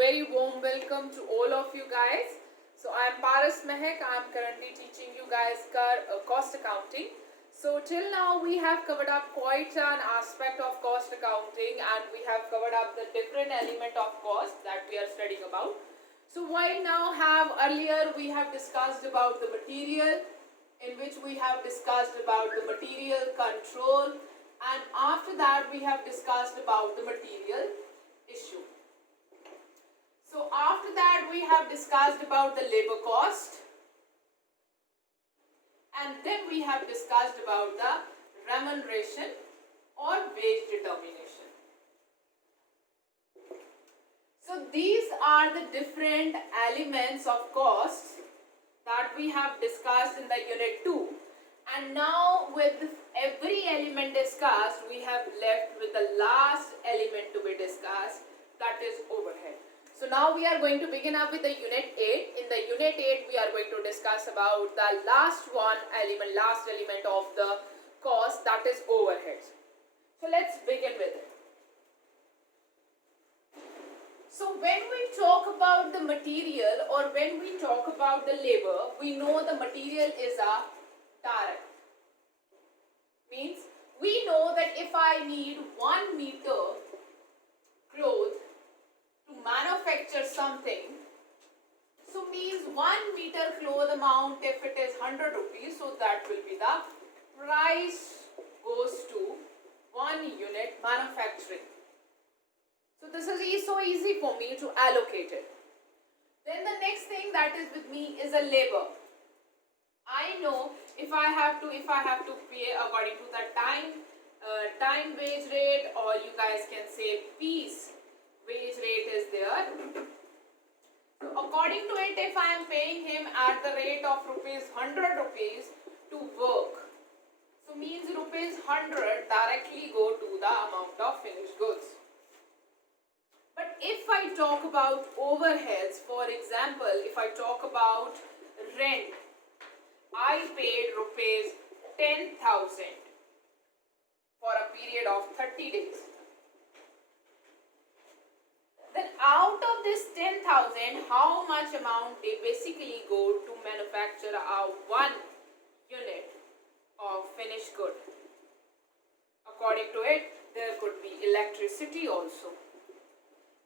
very warm welcome to all of you guys. So I am Paras Mehak. I am currently teaching you guys cost accounting. So till now we have covered up quite an aspect of cost accounting, and we have covered up the different element of cost that we are studying about. So while now have earlier we have discussed about the material, in which we have discussed about the material control, and after that we have discussed about the material issue. So after that we have discussed about the labor cost, and then we have discussed about the remuneration or wage determination. So these are the different elements of cost that we have discussed in the unit 2, and now with every element discussed we have left with the last element to be discussed, that is overhead. So now we are going to begin up with the unit 8. In the unit 8 we are going to discuss about the last element of the cost, that is overheads. So let's begin with it. So when we talk about the material or when we talk about the labor, we know the material is a direct. Means we know that if I need 1 meter cloth to manufacture something, so means 1 meter cloth amount, if it is 100 rupees, so that will be the price goes to 1 unit manufacturing. So this is so easy for me to allocate it. Then the next thing that is with me is a labor. I know if I have to pay according to the time wage rate, or you guys can say piece wage rate is there. So according to it, if I am paying him at the rate of ₹100 to work, so means ₹100 directly go to the amount of finished goods. But if I talk about overheads, for example, if I talk about rent, I paid ₹10,000 for a period of 30 days. Then out of this 10,000, how much amount they basically go to manufacture a 1 unit of finished good? According to it, there could be electricity also.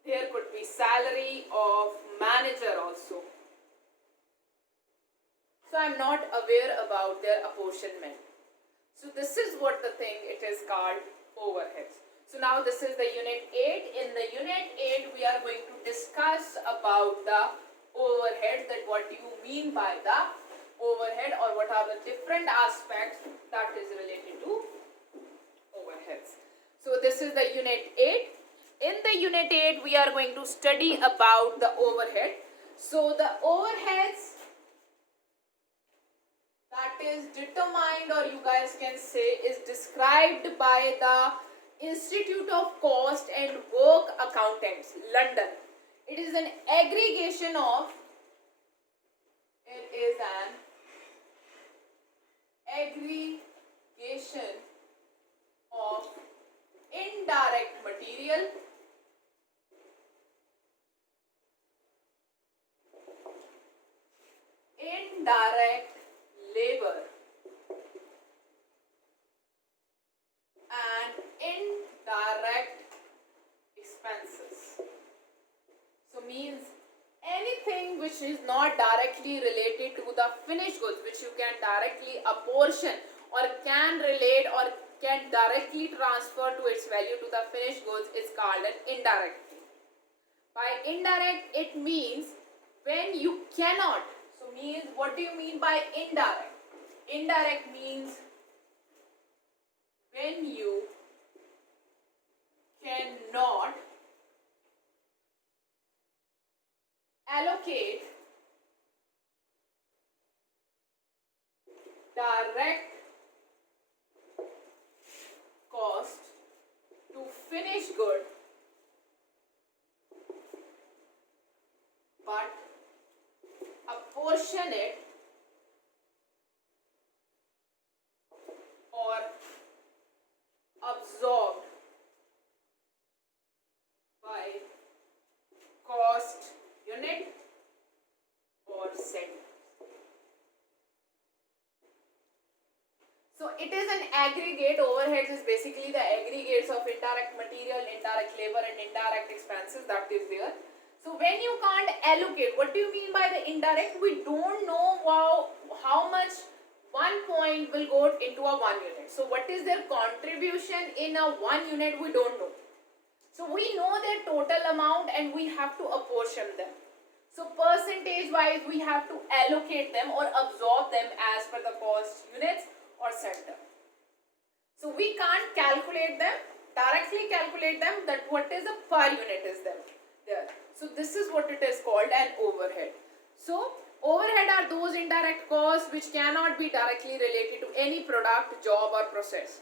There could be salary of manager also. So I am not aware about their apportionment. So this is what the thing it is called overheads. So now this is the unit 8. In the unit 8 we are going to discuss about the overhead, that what do you mean by the overhead, or what are the different aspects that is related to overheads. So this is the unit 8. In the unit 8 we are going to study about the overhead. So the overheads that is determined, or you guys can say is described by the Institute of Cost and Work Accountants, London. It is an aggregation of indirect material, indirect labor, and indirect expenses. So means anything which is not directly related to the finished goods, which you can directly apportion or can relate or can directly transfer to its value to the finished goods, is called an indirect. By indirect it means when you cannot. So means, what do you mean by indirect? Indirect means when you cannot allocate direct cost to finished good, but apportion it or absorbed by cost aggregate, overheads is basically the aggregates of indirect material, indirect labor and indirect expenses that is there. So when you can't allocate, what do you mean by the indirect? We don't know how much one point will go into a 1 unit. So what is their contribution in a 1 unit? We don't know. So we know their total amount and we have to apportion them. So percentage wise we have to allocate them or absorb them as per the cost units or center. So we can't calculate them, directly calculate them, that what is a per unit is there. So this is what it is called an overhead. So overhead are those indirect costs which cannot be directly related to any product, job or process.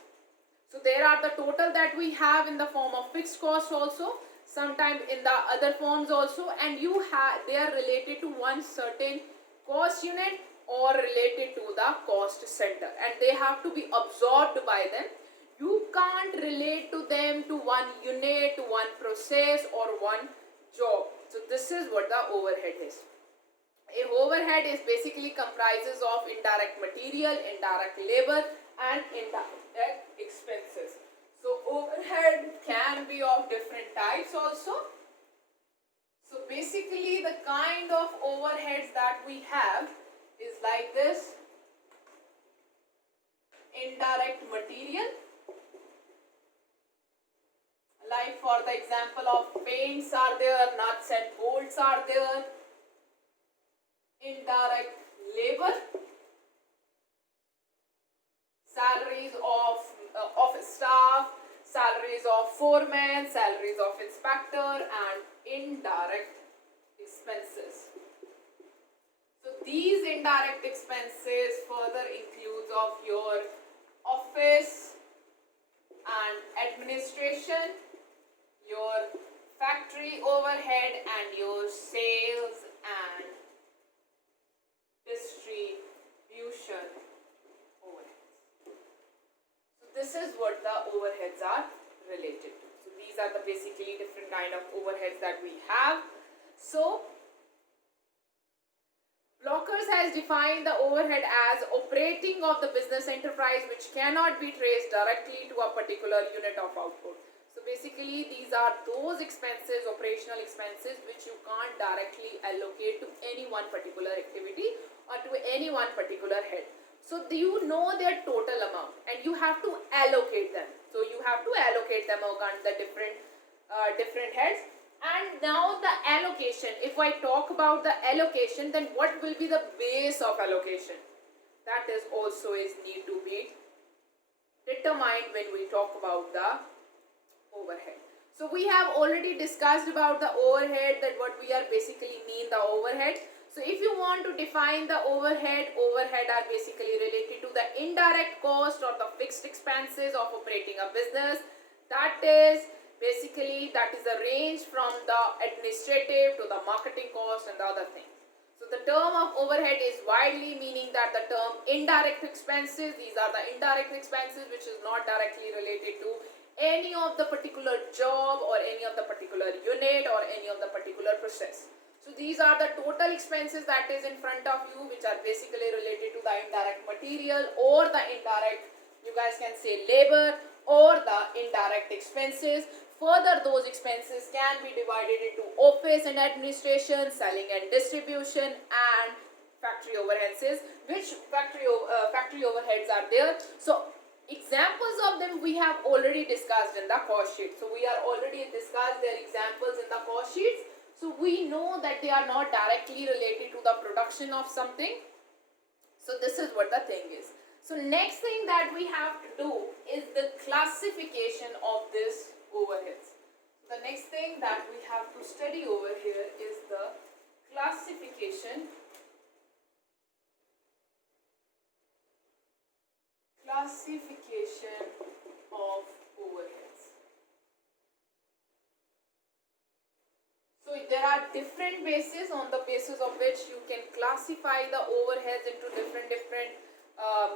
So there are the total that we have in the form of fixed costs also, sometimes in the other forms also, and they are related to one certain cost unit or related to the cost center, and they have to be absorbed by them. You can't relate to them to one unit, one process or one job. So this is what the overhead is. A overhead is basically comprises of indirect material, indirect labor and indirect expenses. So overhead can be of different types also. So basically the kind of overheads that we have is like this: indirect material, like for the example of paints are there, nuts and bolts are there. Indirect labor, salaries of office staff, salaries of foreman, salaries of inspector, and indirect expenses. So these indirect expenses further includes of your office and administration, your factory overhead and your sales and distribution overheads. So this is what the overheads are related to. So these are the basically different kind of overheads that we have. So Blockers has defined the overhead as operating of the business enterprise which cannot be traced directly to a particular unit of output. So basically these are those expenses, operational expenses, which you can't directly allocate to any one particular activity or to any one particular head. So you know their total amount and you have to allocate them. So you have to allocate them among the different heads. And now the allocation, if I talk about the allocation, then what will be the base of allocation? That is also need to be determined when we talk about the overhead. So we have already discussed about the overhead, that what we are basically mean the overhead. So if you want to define the overhead are basically related to the indirect cost or the fixed expenses of operating a business. That is the range from the administrative to the marketing cost and the other things. So the term of overhead is widely meaning that the term indirect expenses, these are the indirect expenses which is not directly related to any of the particular job or any of the particular unit or any of the particular process. So these are the total expenses that is in front of you, which are basically related to the indirect material or the indirect, you guys can say labor, or the indirect expenses. Further, those expenses can be divided into office and administration, selling and distribution, and factory overheads. Which factory overheads are there? So examples of them we have already discussed in the cost sheet. So we are already discussed their examples in the cost sheets. So we know that they are not directly related to the production of something. So this is what the thing is. So next thing that we have to do is the classification of this overheads. The next thing that we have to study over here is the classification of overheads. So there are different bases on the basis of which you can classify the overheads into different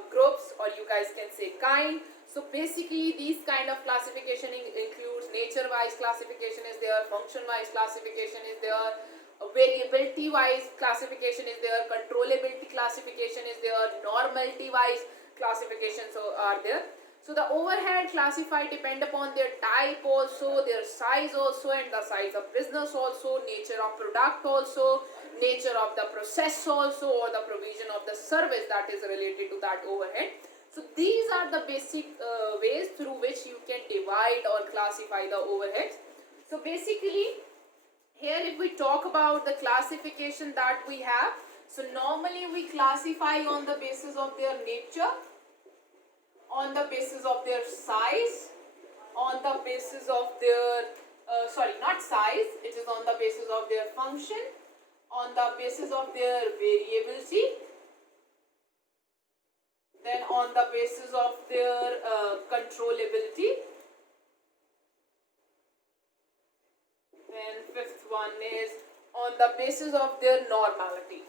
groups, or you guys can say kind. So basically these kind of classification includes nature-wise classification is there, function-wise classification is there, variability-wise classification is there, controllability classification is there, normality-wise classifications are there. So the overhead classified depend upon their type also, their size also, and the size of business also, nature of product also, nature of the process also, or the provision of the service that is related to that overhead. So these are the basic ways through which you can divide or classify the overheads. So basically, here if we talk about the classification that we have, so normally we classify on the basis of their nature, on the basis of their size, on the basis of their, not size, it is on the basis of their function, on the basis of their variability, then on the basis of their controllability, then fifth one is on the basis of their normality.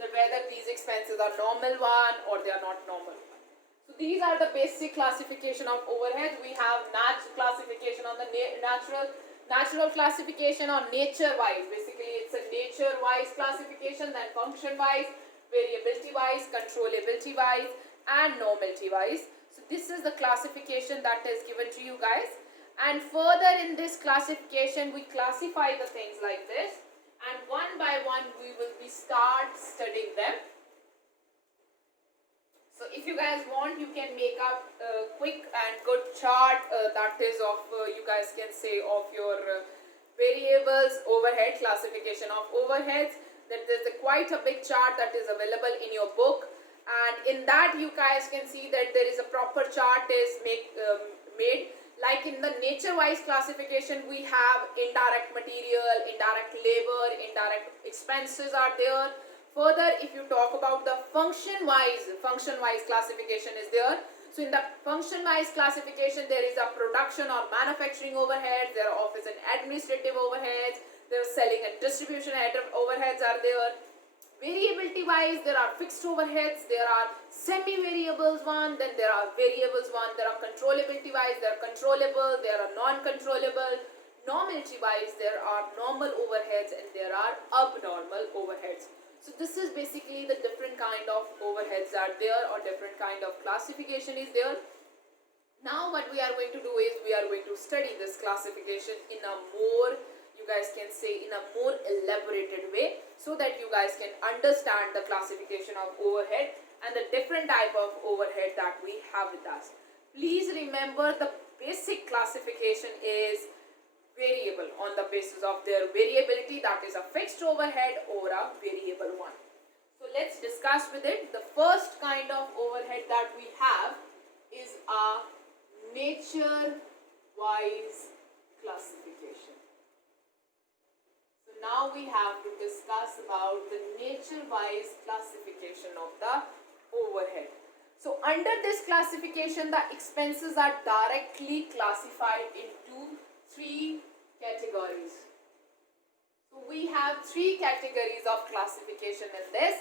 That whether these expenses are normal one or they are not normal one. So these are the basic classification of overheads. We have classification on the natural classification on nature wise. Basically it's a nature wise classification, then function wise, variability wise, controllability wise, and normality wise. So this is the classification that is given to you guys. And further in this classification we classify the things like this, and one by one we will be start studying them. So if you guys want, you can make up a quick and good chart that is of you guys can say of your variables, overhead, classification of overheads. That there's quite a big chart that is available in your book, and in that you guys can see that there is a proper chart is made. Like in the nature wise classification we have indirect material, indirect labor, indirect expenses are there. Further, if you talk about the function wise classification is there. So in the function wise classification there is a production or manufacturing overheads, there are office and administrative overheads, there are selling and distribution overheads are there. Variability wise there are fixed overheads, there are semi-variables one, then there are variables one, there are controllability wise, there are controllable, there are non-controllable. Normality wise there are normal overheads and there are abnormal overheads. So this is basically the different kind of overheads are there, or different kind of classification is there. Now what we are going to do is we are going to study this classification in a more, you guys can say, in a more elaborated way, so that you guys can understand the classification of overhead and the different type of overhead that we have with us. Please remember the basic classification is variable on the basis of their variability, that is a fixed overhead or a variable one. So let's discuss with it. The first kind of overhead that we have is a nature wise classification. So now we have to discuss about the nature wise classification of the overhead. So under this classification the expenses are directly classified into three categories. So we have three categories of classification in this.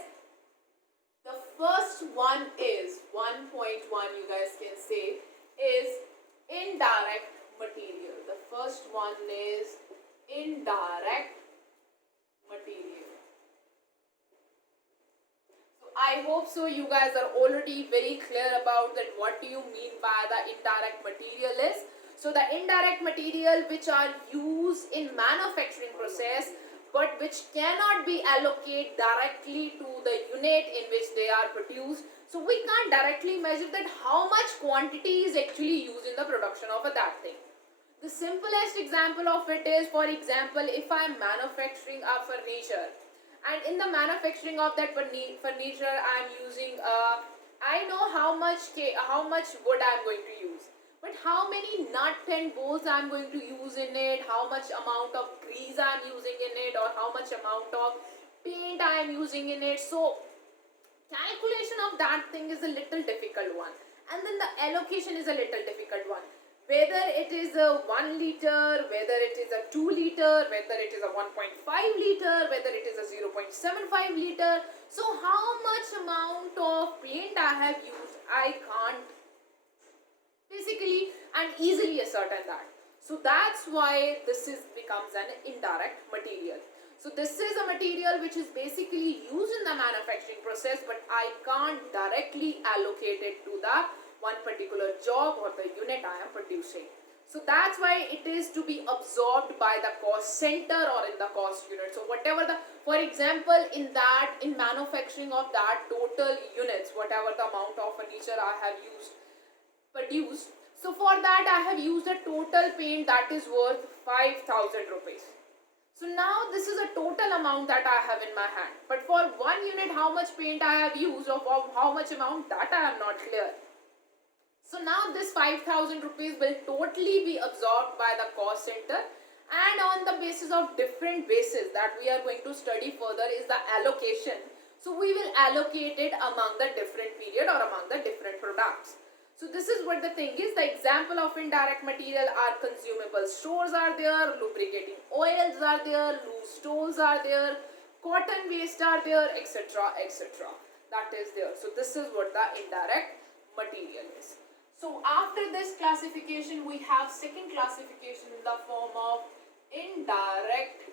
The first one is 1.1, you guys can say, is indirect material. The first one is indirect material. So I hope so you guys are already very clear about that what do you mean by the indirect material is. So the indirect material which are used in manufacturing process but which cannot be allocated directly to the unit in which they are produced. So we can't directly measure that how much quantity is actually used in the production of that thing. The simplest example of it is, for example, if I am manufacturing a furniture, and in the manufacturing of that furniture I am using I know how much wood I am going to use, but how many nut and bolts I am going to use in it, how much amount of grease I am using in it, or how much amount of paint I am using in it. So calculation of that thing is a little difficult one, and then the allocation is a little difficult one. Whether it is a 1 liter, whether it is a 2 liter, whether it is a 1.5 liter, whether it is a 0.75 liter. So how much amount of paint I have used, I can't basically and easily ascertain that. So that's why this becomes an indirect material. So this is a material which is basically used in the manufacturing process, but I can't directly allocate it to the one particular job or the unit I am producing. So that's why it is to be absorbed by the cost center or in the cost unit. So whatever the, for example, in manufacturing of that total units, whatever the amount of furniture I have produced. So for that I have used a total paint that is worth 5,000 rupees. So now this is a total amount that I have in my hand. But for one unit, how much paint I have used or how much amount, that I am not clear. So now this 5,000 rupees will totally be absorbed by the cost center, and on the basis of different bases that we are going to study further is the allocation. So we will allocate it among the different period or among the different products. So this is what the thing is. The example of indirect material are consumable stores are there, lubricating oils are there, loose tools are there, cotton waste are there, etc., etc. That is there. So this is what the indirect material is. So after this classification, we have second classification in the form of indirect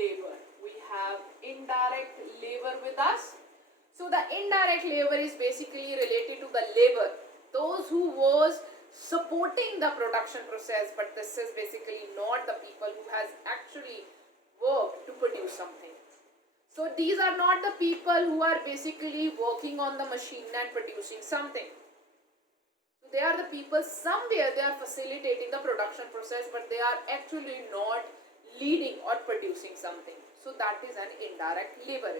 labor. We have indirect labor with us. So the indirect labor is basically related to the labor, those who was supporting the production process, but this is basically not the people who has actually worked to produce something. So these are not the people who are basically working on the machine and producing something. So they are the people somewhere they are facilitating the production process, but they are actually not leading or producing something. So that is an indirect labor.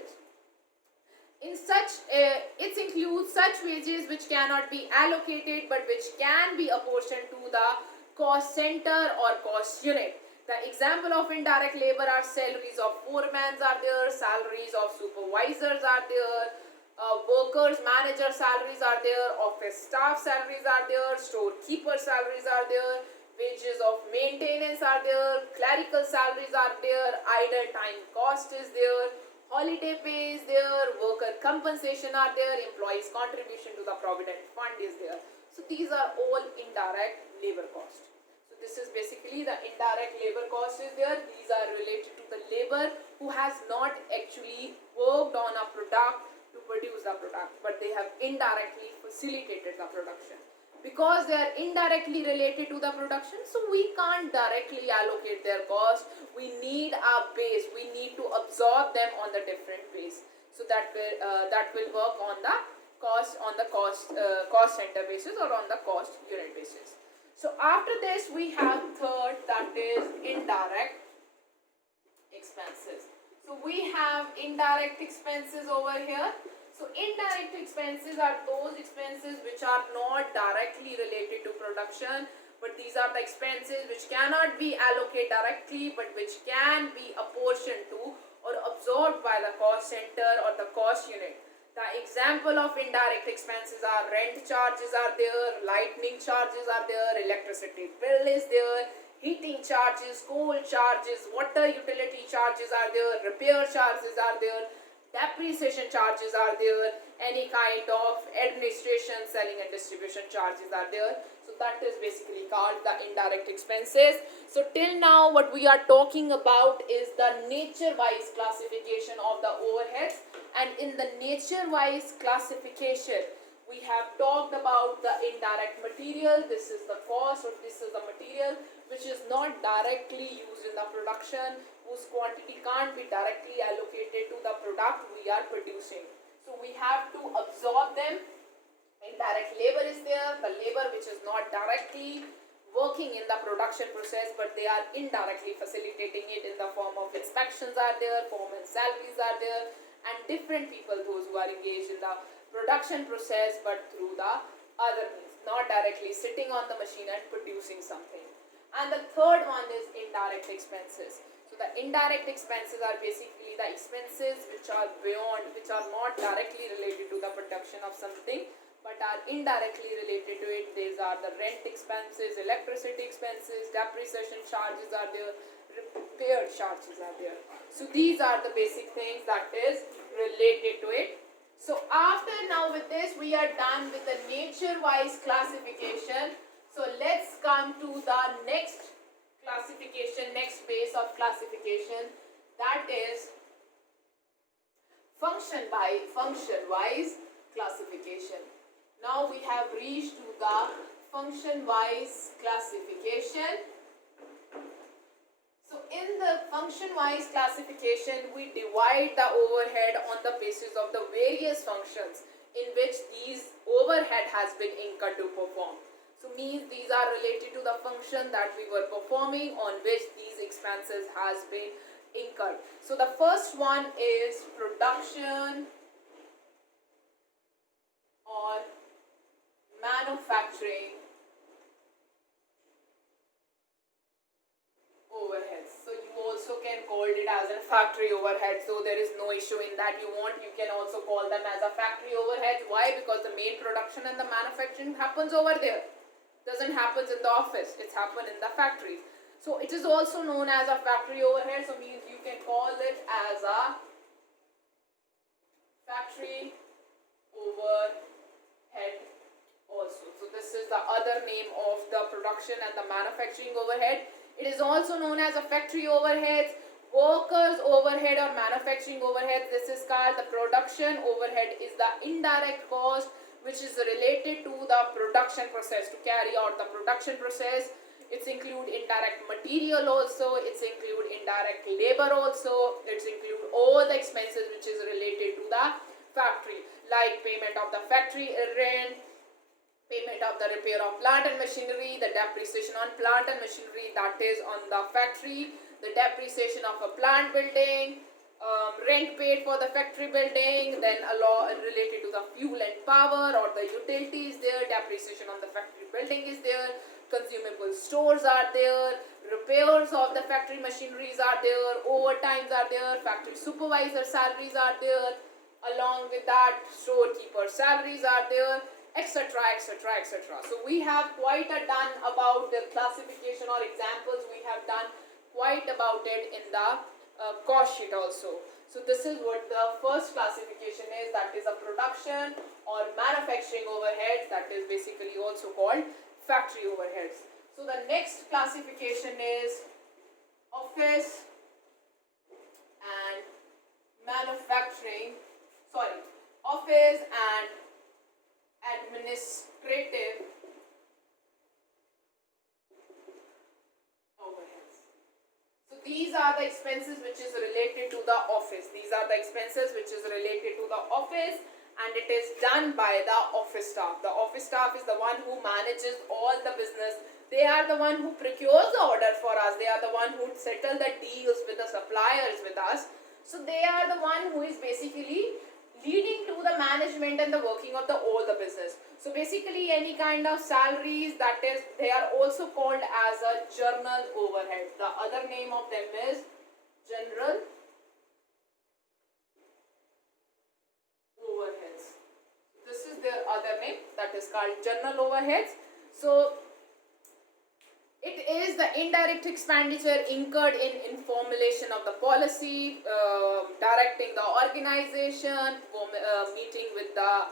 In such, it includes such wages which cannot be allocated but which can be apportioned to the cost center or cost unit. The example of indirect labor are salaries of foremen are there, salaries of supervisors are there, workers, manager salaries are there, office staff salaries are there, storekeeper salaries are there, wages of maintenance are there, clerical salaries are there, idle time cost is there, holiday pay is there, worker compensation are there, employees contribution to the provident fund is there. So these are all indirect labor cost. So this is basically the indirect labor cost is there. These are related to the labor who has not actually worked on a product to produce the product, but they have indirectly facilitated the production. Because they are indirectly related to the production, so we can't directly allocate their cost. We need a base, we need to absorb them on the different base. So that will work on the cost center basis or on the cost unit basis. So after this we have third, that is indirect expenses. So we have indirect expenses over here. So indirect expenses are those expenses which are not directly related to production, but these are the expenses which cannot be allocated directly but which can be apportioned to or absorbed by the cost center or the cost unit. The example of indirect expenses are rent charges are there, lighting charges are there, electricity bill is there, heating charges, coal charges, water utility charges are there, repair charges are there, depreciation charges are there, any kind of administration, selling and distribution charges are there. So that is basically called the indirect expenses. So till now what we are talking about is the nature wise classification of the overheads, and in the nature wise classification we have talked about the indirect material. This is the cost, or this is the material which is not directly used in the production, whose quantity can't be directly allocated to the product we are producing. So we have to absorb them. Indirect labor is there, the labor which is not directly working in the production process, but they are indirectly facilitating it in the form of inspections are there, foreman salaries are there, and different people, those who are engaged in the production process but through the other means, not directly sitting on the machine and producing something. And the third one is indirect expenses. So the indirect expenses are basically the expenses which are beyond, which are not directly related to the production of something but are indirectly related to it. These are the rent expenses, electricity expenses, depreciation charges are there, repair charges are there. So these are the basic things that is related to it. So after now with this we are done with the nature wise classification. So let's come to the next classification, next base of classification, that is function-wise classification. Now we have reached to the function-wise classification. So in the function-wise classification, we divide the overhead on the basis of the various functions in which these overhead has been incurred to perform. So means these are related to the function that we were performing on which these expenses has been incurred. So the first one is production or manufacturing overheads. So you also can call it as a factory overhead. So there is no issue in that. You can also call them as a factory overhead. Why? Because the main production and the manufacturing happens over there. Doesn't happen in the office. It's happen in the factories. So it is also known as a factory overhead. So means you can call it as a factory overhead also. So this is the other name of the production and the manufacturing overhead. It is also known as a factory overheads, workers overhead or manufacturing overhead. This is called the production overhead is the indirect cost which is related to the production process, to carry out the production process. It's include indirect material also, it's include indirect labor also, it's include all the expenses which is related to the factory, like payment of the factory rent, payment of the repair of plant and machinery, the depreciation on plant and machinery that is on the factory, the depreciation of a plant building, rent paid for the factory building, then a law related to the fuel and power or the utilities there, depreciation on the factory building is there, consumable stores are there, repairs of the factory machineries are there, overtimes are there, factory supervisor salaries are there, along with that storekeeper salaries are there, etc, etc, etc. So we have quite a done about the classification or examples, we have done quite about it in the cost sheet also. So this is what the first classification is, that is a production or manufacturing overheads, that is basically also called factory overheads. So the next classification is office and office and administrative overheads. So these are the expenses which is related to the office. These are the expenses which is related to the office, and it is done by the office staff. The office staff is the one who manages all the business. They are the one who procures the order for us. They are the one who settle the deals with the suppliers with us. So they are the one who is basically leading to the management and the working of all the business. So basically any kind of salaries, that is, they are also called as a journal overhead. The other name of them is general overheads. This is their other name, that is called journal overheads. So it is the indirect expenditure incurred in formulation of the policy, directing the organization, meeting with the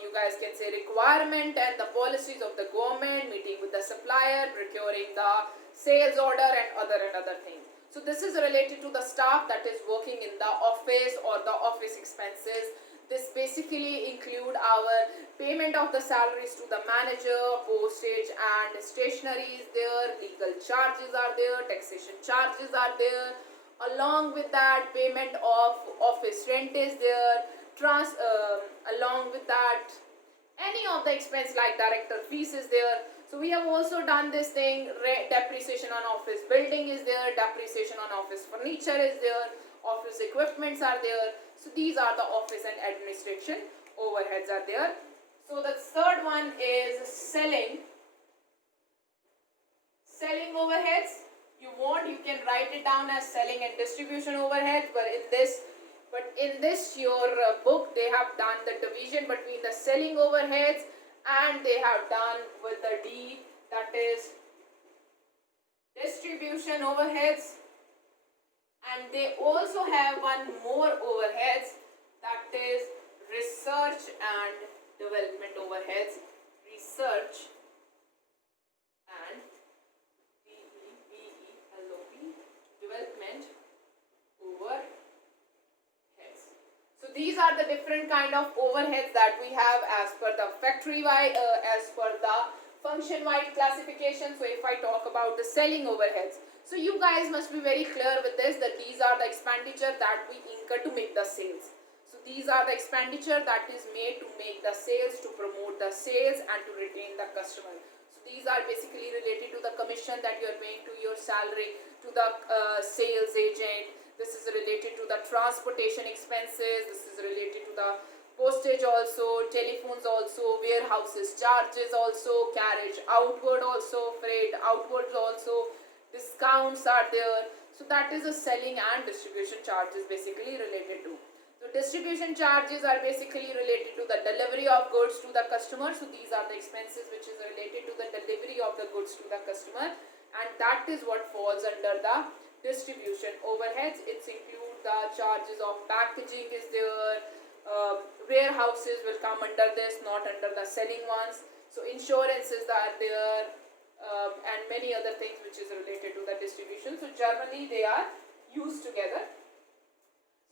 you guys can say requirement and the policies of the government, meeting with the supplier, procuring the sales order and other things. So this is related to the staff that is working in the office or the office expenses. This basically include our payment of the salaries to the manager, postage and stationery is there, legal charges are there, taxation charges are there. Along with that, payment of office rent is there. Along with that, any of the expense like director fees is there. So we have also done this thing, depreciation on office building is there, depreciation on office furniture is there, office equipments are there. So these are the office and administration overheads are there. So the third one is selling overheads. You can write it down as selling and distribution overheads, but in this your book they have done the division between the selling overheads and they have done with the D, that is distribution overheads, and they also have one more overheads, that is research and development overheads. Research and development the different kind of overheads that we have as per the as per the function-wide classification. So if I talk about the selling overheads, so you guys must be very clear with this, that these are the expenditure that we incur to make the sales. So these are the expenditure that is made to make the sales, to promote the sales and to retain the customer. So these are basically related to the commission that you are paying, to your salary, to the sales agent. This is related to the transportation expenses. This is related to the postage also, telephones also, warehouses charges also, carriage outward also, freight outwards also, discounts are there. So that is the selling and distribution charges basically related to. So distribution charges are basically related to the delivery of goods to the customer. So these are the expenses which is related to the delivery of the goods to the customer, and that is what falls under the distribution overheads. It's include the charges of packaging is there, warehouses will come under this, not under the selling ones. So insurances are there, and many other things which is related to the distribution. So generally they are used together.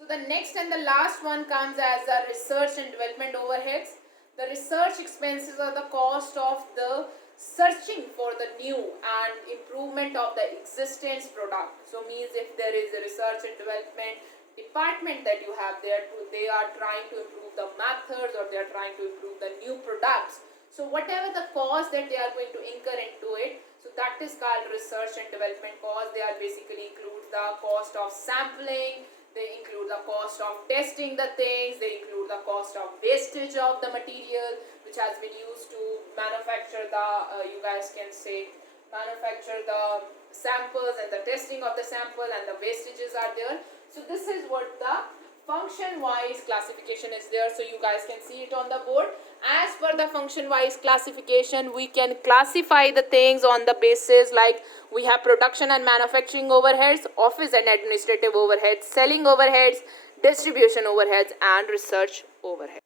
So the next and the last one comes as the research and development overheads. The research expenses are the cost of the searching for the new and improvement of the existence product. So means if there is a research and development department that you have there, they are trying to improve the methods, or they are trying to improve the new products. So whatever the cost that they are going to incur into it, so that is called research and development cost. They are basically include the cost of sampling, they include the cost of testing the things, they include the cost of wastage of the material which has been used to manufacture the, you guys can say, manufacture the samples, and the testing of the sample and the wastages are there. So this is what the function-wise classification is there. So you guys can see it on the board. As per the function-wise classification, we can classify the things on the basis like we have production and manufacturing overheads, office and administrative overheads, selling overheads, distribution overheads, and research overheads.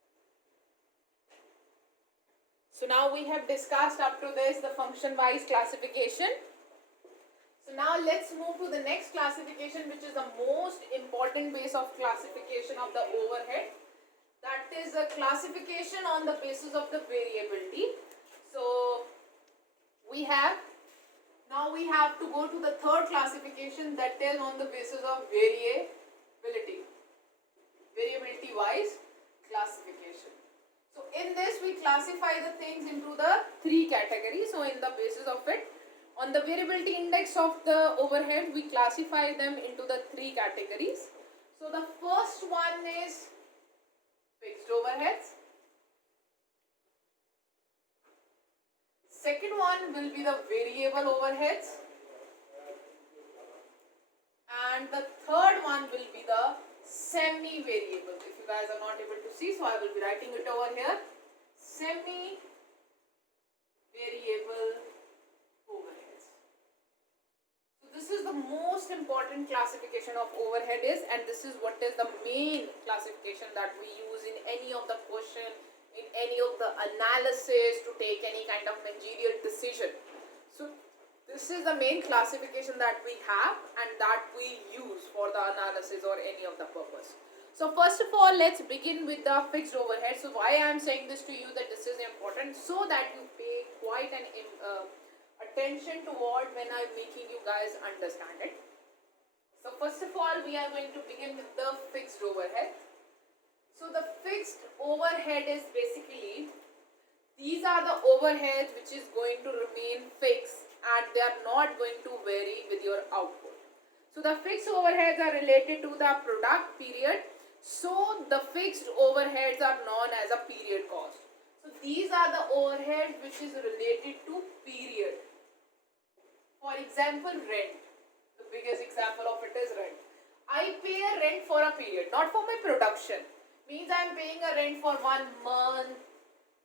So now we have discussed up to this the function-wise classification. So now let's move to the next classification, which is the most important base of classification of the overhead. That is a classification on the basis of the variability. So we have to go to the third classification, that is on the basis of variability wise classification. So in this we classify the things into the three categories. So in the basis of it, on the variability index of the overhead, we classify them into the three categories. So the first one is fixed overheads. Second one will be the variable overheads. And the third one will be the semi-variable. If you guys are not able to see, so I will be writing it over here. Semi-variable overheads. So this is the most important classification of overhead is, and this is what is the main classification that we use in any of the question, in any of the analysis to take any kind of managerial decision. So this is the main classification that we have and that we use for the analysis or any of the purpose. So first of all, let's begin with the fixed overhead. So why I am saying this to you, that this is important, so that you pay quite an attention toward when I am making you guys understand it. So first of all, we are going to begin with the fixed overhead. So the fixed overhead is basically, these are the overheads which is going to remain fixed and they are not going to vary with your output. So the fixed overheads are related to the product period. So the fixed overheads are known as a period cost. So these are the overheads which is related to period. For example, rent. The biggest example of it is rent. I pay a rent for a period, not for my production. Means I am paying a rent for 1 month,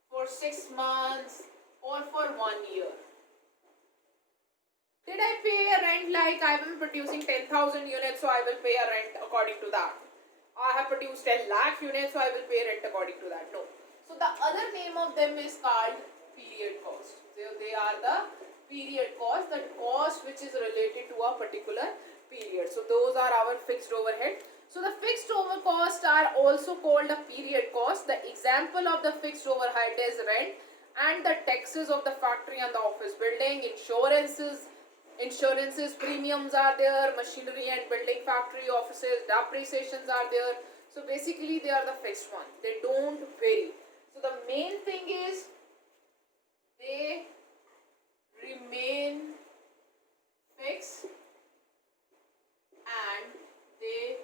for 6 months, or for 1 year. Did I pay a rent like I am producing 10,000 units, so I will pay a rent according to that? I have produced 10 lakh units, so I will pay rent according to that? No. So the other name of them is called period cost. So they are the period cost, the cost which is related to a particular period. So those are our fixed overhead. So the fixed over costs are also called a period cost. The example of the fixed overhead is rent and the taxes of the factory and the office building, insurances, premiums are there, machinery and building factory offices, depreciations are there. So basically they are the fixed one. They don't vary. So the main thing is they remain fixed and they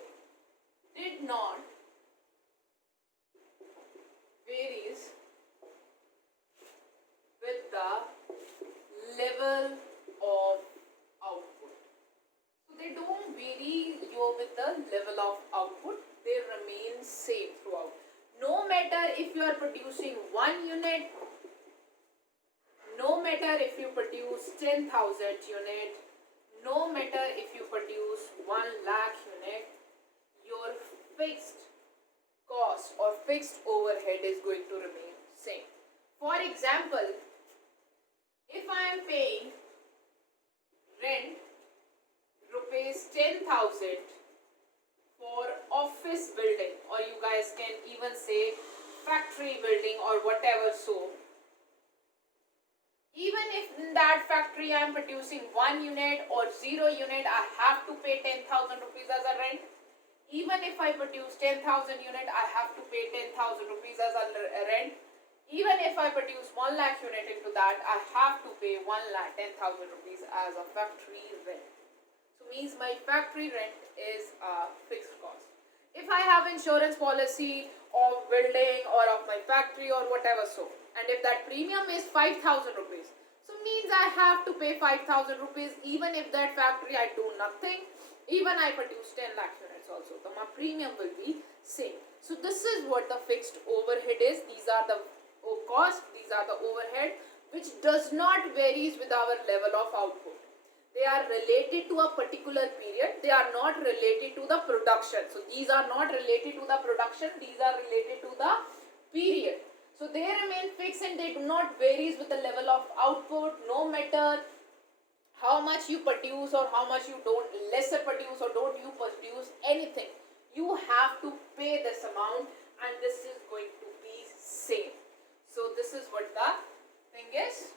did not varies with the level of output. So they don't vary with the level of output, they remain same throughout. No matter if you are producing 1 unit, no matter if you produce 10,000 unit, no matter if you produce 1 lakh unit, your fixed cost or fixed overhead is going to remain same. For example, if I am paying rent rupees 10,000 for office building, or you guys can even say factory building or whatever, so even if in that factory I am producing 1 unit or 0 unit, I have to pay 10,000 rupees as a rent. Even if I produce 10,000 unit, I have to pay 10,000 rupees as a rent. Even if I produce 1 lakh unit into that, I have to pay 1 lakh 10,000 rupees as a factory rent. So means my factory rent is a fixed cost. If I have insurance policy of building or of my factory or whatever, so, and if that premium is 5,000 rupees, so means I have to pay 5,000 rupees even if that factory I do nothing, even I produce 10 lakh units also, so my premium will be same. So this is what the fixed overhead is. These are the cost, these are the overhead which does not varies with our level of output. They are related to a particular period, they are not related to the production. So these are not related to the production, these are related to the period. So they remain fixed and they do not varies with the level of output, no matter how much you produce or how much you don't lesser produce or don't you produce anything. You have to pay this amount and this is going to be same. So this is what the thing is.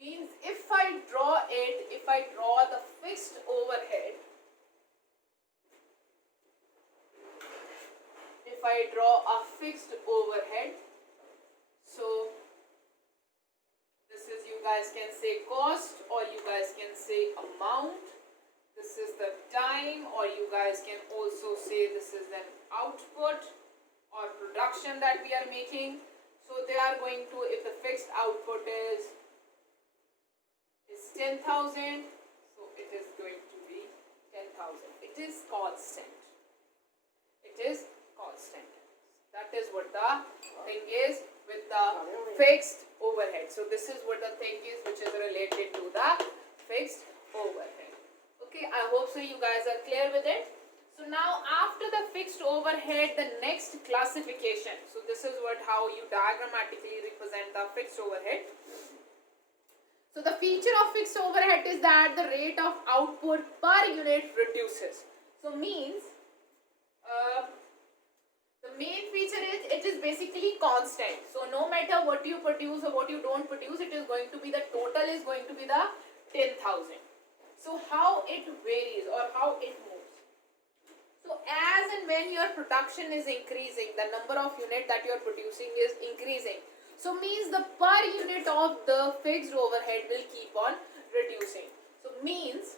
Means if I draw the fixed overhead, if I draw a fixed overhead, so this is, you guys can say cost or you guys can say amount. This is the time, or you guys can also say this is an output or production that we are making. So they are going to, if the fixed output is 10,000, so it is going to be 10,000. It is constant. It is constant. That is what the thing is with the fixed overhead. So this is what the thing is which is related to the fixed overhead. Okay, I hope so you guys are clear with it. So now after the fixed overhead, the next classification. So this is what how you diagrammatically represent the fixed overhead. So the feature of fixed overhead is that the rate of output per unit reduces. So means the main feature is it is basically constant. So no matter what you produce or what you don't produce, it is going to be the total is going to be the 10,000. So how it varies or how it moves. So as and when your production is increasing, the number of unit that you are producing is increasing. So means the per unit of the fixed overhead will keep on reducing. So means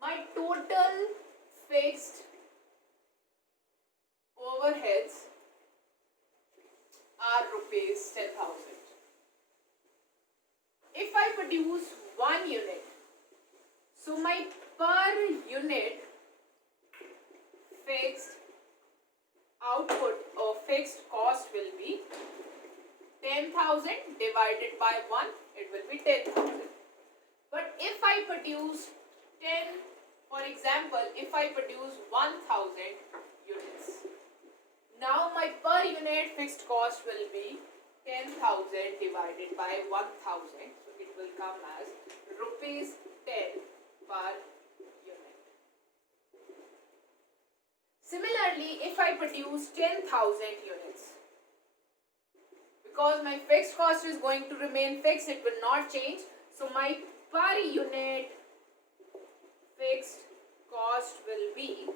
my total fixed overheads are rupees 10,000. If I produce 1 unit, so my per unit fixed output or fixed cost will be 10,000 divided by 1, it will be 10,000. But if I produce 10, for example, if I produce 1,000 units, now my per unit fixed cost will be 10,000 divided by 1,000. So it will come as rupees 10 per unit. if I produce 10,000 units, because my fixed cost is going to remain fixed, it will not change. So my per unit fixed cost will be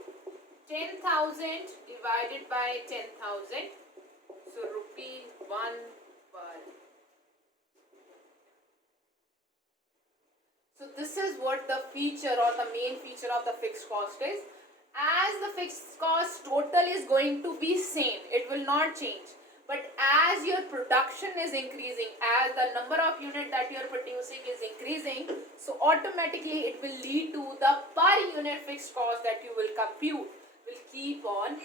10,000 divided by 10,000. So rupee 1 per. So this is what the feature or the main feature of the fixed cost is. As the fixed cost total is going to be same, it will not change. But as your production is increasing, as the number of units that you are producing is increasing, so automatically it will lead to the per unit fixed cost that you will compute will keep on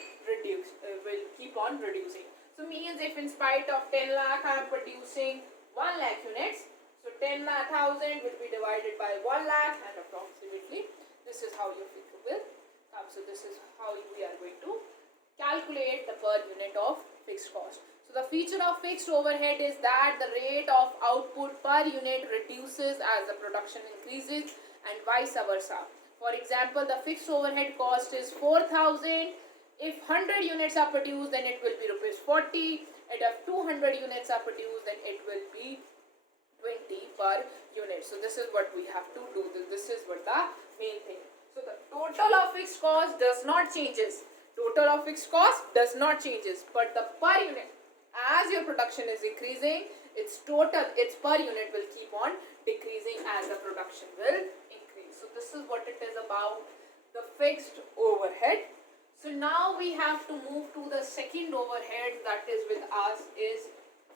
reducing. So means if in spite of 10 lakh I am producing 1 lakh units, so 10,000 will be divided by 1 lakh and approximately this is how your figure will come. So this is how we are going to calculate the per unit of fixed cost. So the feature of fixed overhead is that the rate of output per unit reduces as the production increases and vice versa. For example, the fixed overhead cost is 4,000. If 100 units are produced, then it will be rupees 40. And if 200 units are produced, then it will be 20 per unit. So this is what we have to do. This is what the main thing. So the total of fixed cost does not changes. Total of fixed cost does not changes, but the per unit, as your production is increasing, its per unit will keep on decreasing as the production will increase. So this is what it is about the fixed overhead. So now we have to move to the second overhead that is with us is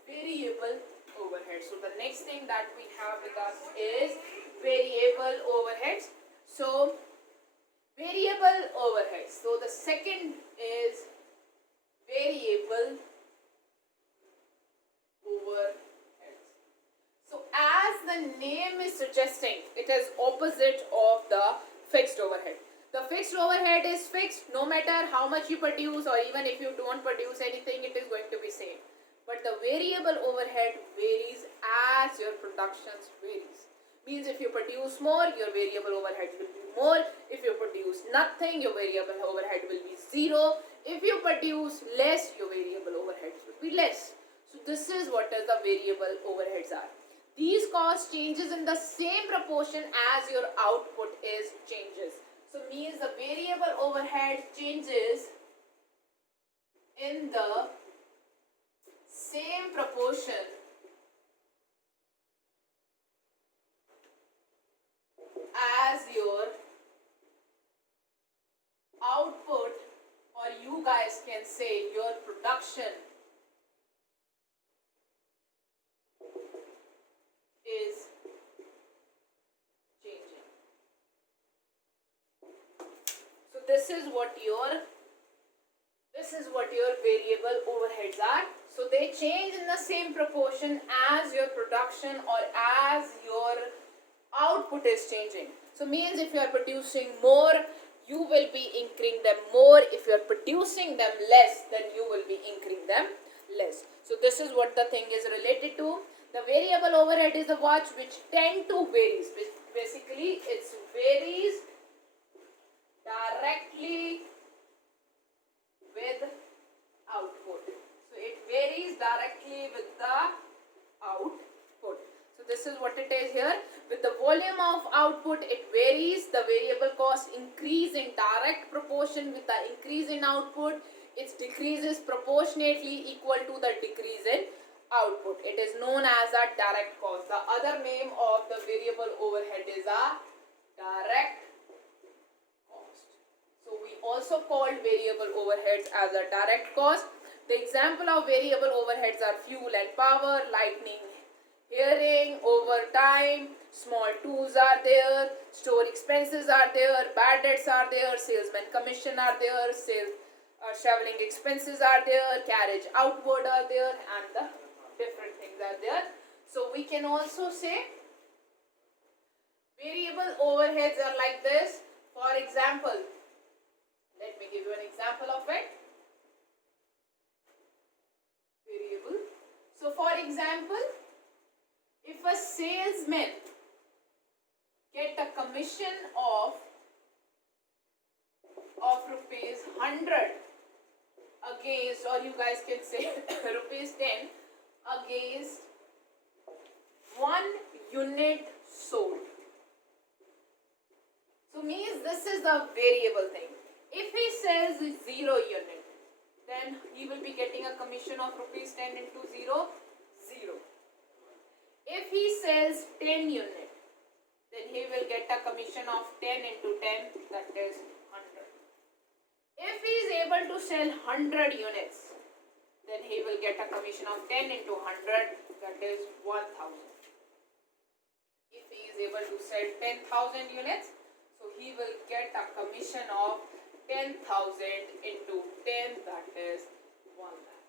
variable overhead. So the next thing that we have with us is variable overheads. So variable overheads. So the second is variable overheads. So as the name is suggesting, it is opposite of the fixed overhead. The fixed overhead is fixed no matter how much you produce, or even if you don't produce anything, it is going to be same. But the variable overhead varies as your productions varies. Means if you produce more, your variable overhead will be more. If you produce nothing, your variable overhead will be zero. If you produce less, your variable overheads will be less. So this is what the variable overheads are. These cost changes in the same proportion as your output is changes. So means the variable overhead changes in the same proportion as your output, or you guys can say your production is changing. So this is what your variable overheads are. So they change in the same proportion as your production or as your output is changing. So means if you are producing more, you will be incurring them more. If you are producing them less, then you will be incurring them less. So this is what the thing is related to. The variable overhead is the watch which tend to varies. Basically, it varies directly with output. So it varies directly with the output. So this is what it is here. With the volume of output, it varies. The variable cost increase in direct proportion with the increase in output. It decreases proportionately equal to the decrease in output. It is known as a direct cost. The other name of the variable overhead is a direct cost. So we also called variable overheads as a direct cost. The example of variable overheads are fuel and power, lightning, hearing, overtime, small tools are there, store expenses are there, bad debts are there, salesman commission are there, traveling expenses are there, carriage outward are there, and the different things are there. So we can also say variable overheads are like this. For example, let me give you an example of it. Variable. So for example, if a salesman get a commission of rupees 100 against, or you guys can say rupees 10 against 1 unit sold. So means this is the variable thing. If he sells 0 unit, then he will be getting a commission of rupees 10 into 0, 0. If he sells 10 unit, then he will get a commission of 10 into 10, that is 100. If he is able to sell 100 units, then he will get a commission of 10 into 100, that is 1000. If he is able to sell 10,000 units, so he will get a commission of 10,000 into 10, that is 1 lakh.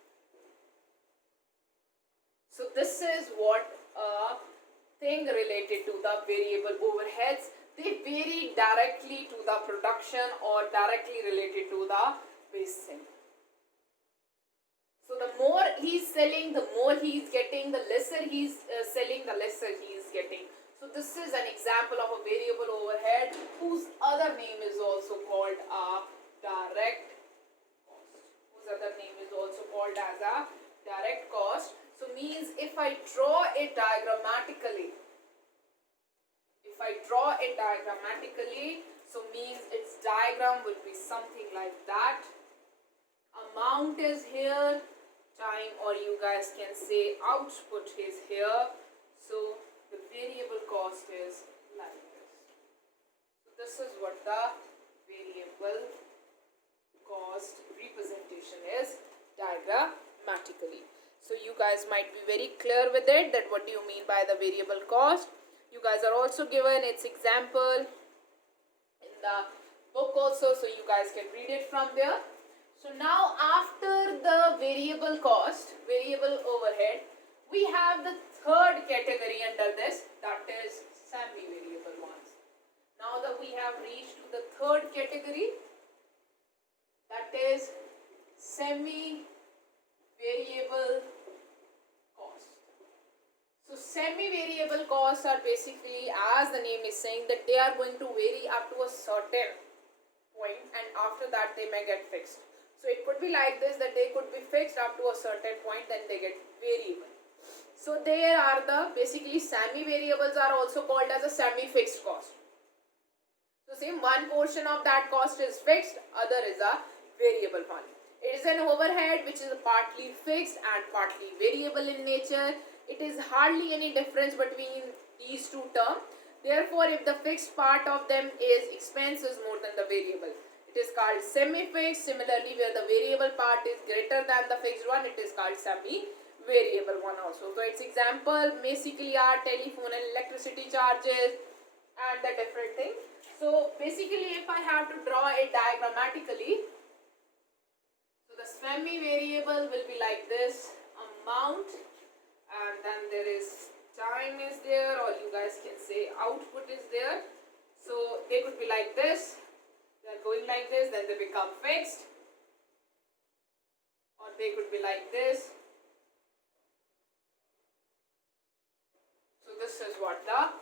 So this is what a thing related to the variable overheads. They vary directly to the production or directly related to the basing. So the more he is selling, the more he is getting, the lesser he is selling, the lesser he is getting. So this is an example of a variable overhead whose other name is also called a direct cost. Whose other name is also called as a direct cost. So means if I draw it diagrammatically, so means its diagram will be something like that. Amount is here, time, or you guys can say output is here. So the variable cost is like this. So this is what the variable cost representation is diagrammatically. So you guys might be very clear with it that what do you mean by the variable cost. You guys are also given its example in the book also, so you guys can read it from there. So now after the variable cost, variable overhead, we have the third category under this, that is semi-variable ones. Now that we have reached to the third category, that is semi-variable cost. So semi-variable costs are basically, as the name is saying, that they are going to vary up to a certain point, and after that they may get fixed. So it could be like this, that they could be fixed up to a certain point, then they get variable. So there are the basically semi-variables are also called as a semi-fixed cost. So same, one portion of that cost is fixed, other is a variable one. It is an overhead which is partly fixed and partly variable in nature. It is hardly any difference between these two terms. Therefore, if the fixed part of them is expense is more than the variable, it is called semi-fixed. Similarly, where the variable part is greater than the fixed one, it is called semi-variable one also. So its example basically are telephone and electricity charges and the different things. So basically, if I have to draw it diagrammatically, so the semi-variable will be like this: amount, and then there is time is there, or you guys can say output is there. So they could be like this, they are going like this, then they become fixed, or they could be like this. So this is what the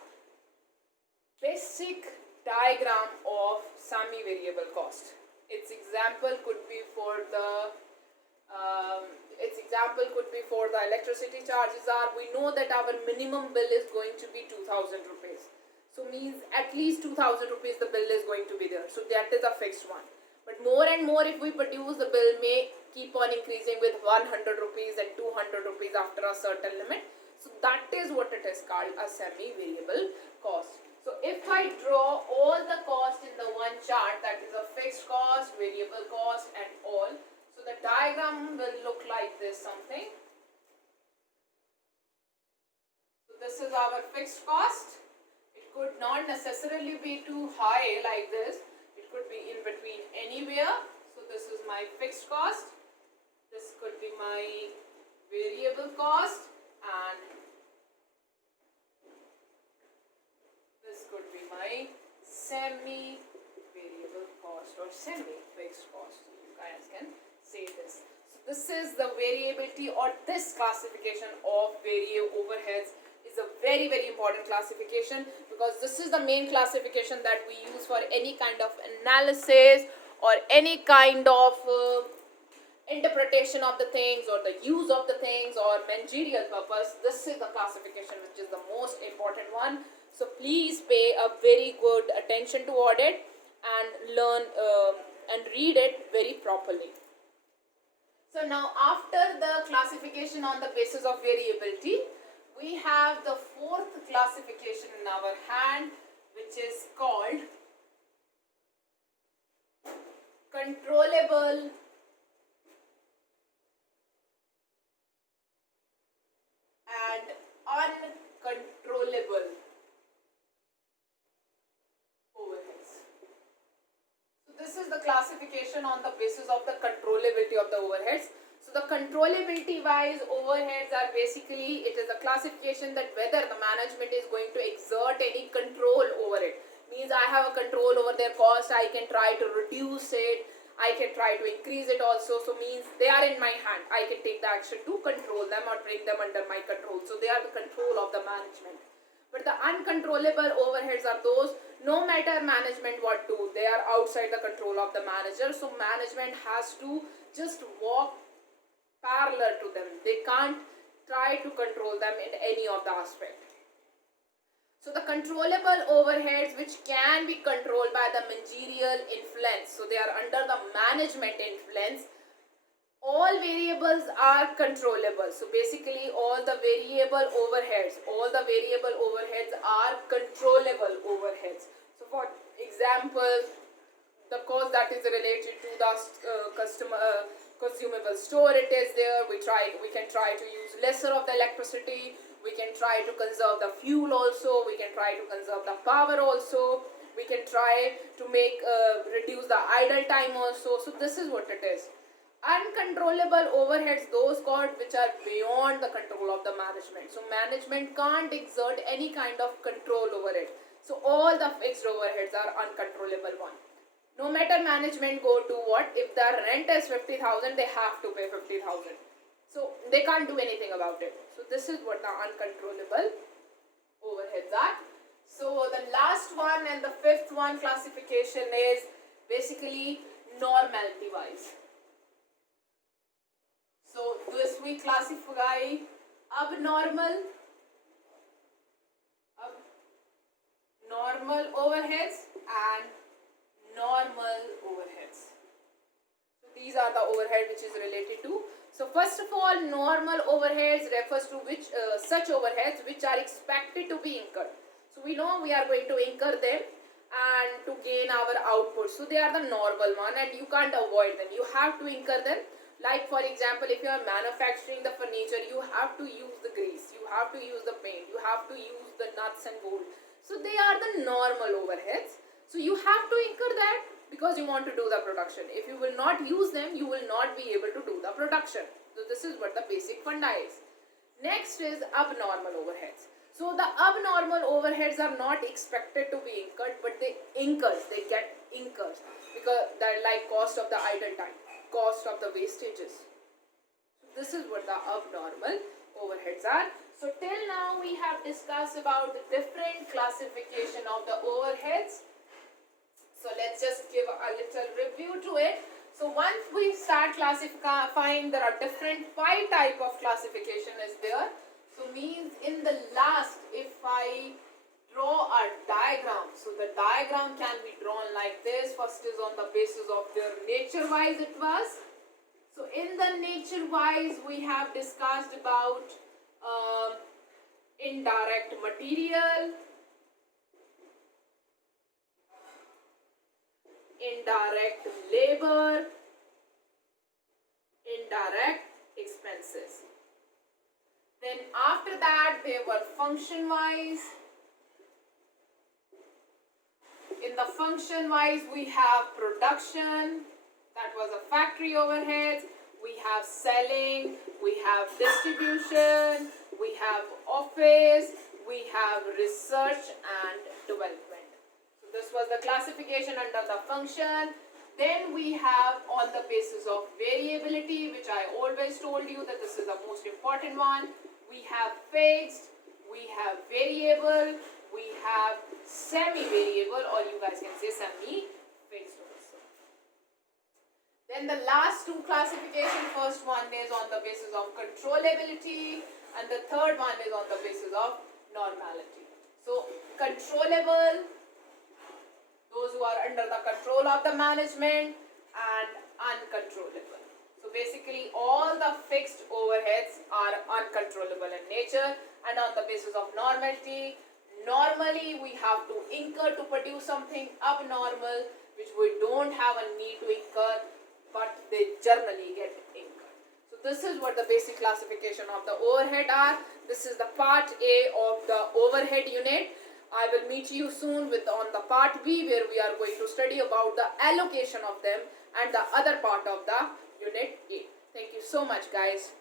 basic diagram of semi-variable cost. Its example could be for the electricity charges are, we know that our minimum bill is going to be 2000 rupees. So means at least 2000 rupees the bill is going to be there. So that is a fixed one. But more and more if we produce, the bill may keep on increasing with 100 rupees and 200 rupees after a certain limit. So that is what it is called a semi-variable cost. So if I draw all the cost in the one chart, that is a fixed cost, variable cost and all. So the diagram will look like this something. So this is our fixed cost. It could not necessarily be too high like this. It could be in between anywhere. So this is my fixed cost. This could be my variable cost, and this could be my semi-variable cost or semi-fixed cost. You guys can say this. So this is the variability, or this classification of variable overheads is a very important classification, because this is the main classification that we use for any kind of analysis or any kind of interpretation of the things or the use of the things or managerial purpose, this is the classification which is the most important one. So please pay a very good attention toward it and learn and read it very properly. So now after the classification on the basis of variability, we have the fourth classification in our hand, which is called controllable and uncontrollable overheads. So this is the classification on the basis of the controllability of the overheads. So the controllability wise overheads are basically, it is a classification that whether the management is going to exert any control over it. Means I have a control over their cost, I can try to reduce it, I can try to increase it also. So means they are in my hand, I can take the action to control them or bring them under my control. So they are the control of the management. But the uncontrollable overheads are those, no matter management what do, they are outside the control of the manager. So management has to just walk parallel to them. They can't try to control them in any of the aspect. So the controllable overheads which can be controlled by the managerial influence, so they are under the management influence, all variables are controllable. So basically all the variable overheads are controllable overheads. So for example, the cost that is related to the consumable store, it is there. We can try to use lesser of the electricity. We can try to conserve the fuel also. We can try to conserve the power also. We can try to make reduce the idle time also. So this is what it is. Uncontrollable overheads, those costs which are beyond the control of the management. So management can't exert any kind of control over it. So all the fixed overheads are uncontrollable one. No matter management go to what, if the rent is 50,000, they have to pay 50,000. So they can't do anything about it. So this is what the uncontrollable overheads are. So the last one and the fifth one classification is basically normality wise. So this we classify abnormal overheads and normal overheads. So these are the overhead which is related to. So first of all, normal overheads refers to which such overheads which are expected to be incurred. So we know we are going to incur them and to gain our output. So they are the normal one and you can't avoid them. You have to incur them. Like for example, if you are manufacturing the furniture, you have to use the grease, you have to use the paint, you have to use the nuts and bolts. So they are the normal overheads. So you have to incur that because you want to do the production. If you will not use them, you will not be able to do the production. So this is what the basic funda is. Next is abnormal overheads. So the abnormal overheads are not expected to be incurred, but they get incurred because they're like cost of the idle time, cost of the wastages. So this is what the abnormal overheads are. So till now we have discussed about the different classification of the overheads. So let's just give a little review to it. So once we start classifying, there are different 5 type of classification is there. So means in the last, if I draw a diagram, so the diagram can be drawn like this. First is on the basis of their nature wise it was. So in the nature wise we have discussed about indirect material, indirect labor, indirect expenses. Then after that they were function wise. In the function wise we have production, that was a factory overheads, we have selling, we have distribution, we have office, we have research and development. So this was the classification under the function. Then we have on the basis of variability, which I always told you that this is the most important one. We have fixed, we have variable, we have semi-variable, or you guys can say semi-fixed also. Then the last two classification, first one is on the basis of controllability and the third one is on the basis of normality. So controllable, those who are under the control of the management, and uncontrollable. So basically all the fixed overheads are uncontrollable in nature, and on the basis of normality, normally we have to incur to produce something abnormal which we don't have a need to incur, but they generally get incurred. So this is what the basic classification of the overhead are. This is the part A of the overhead unit. I will meet you soon with on the part B, where we are going to study about the allocation of them and the other part of the unit A. Thank you so much, guys.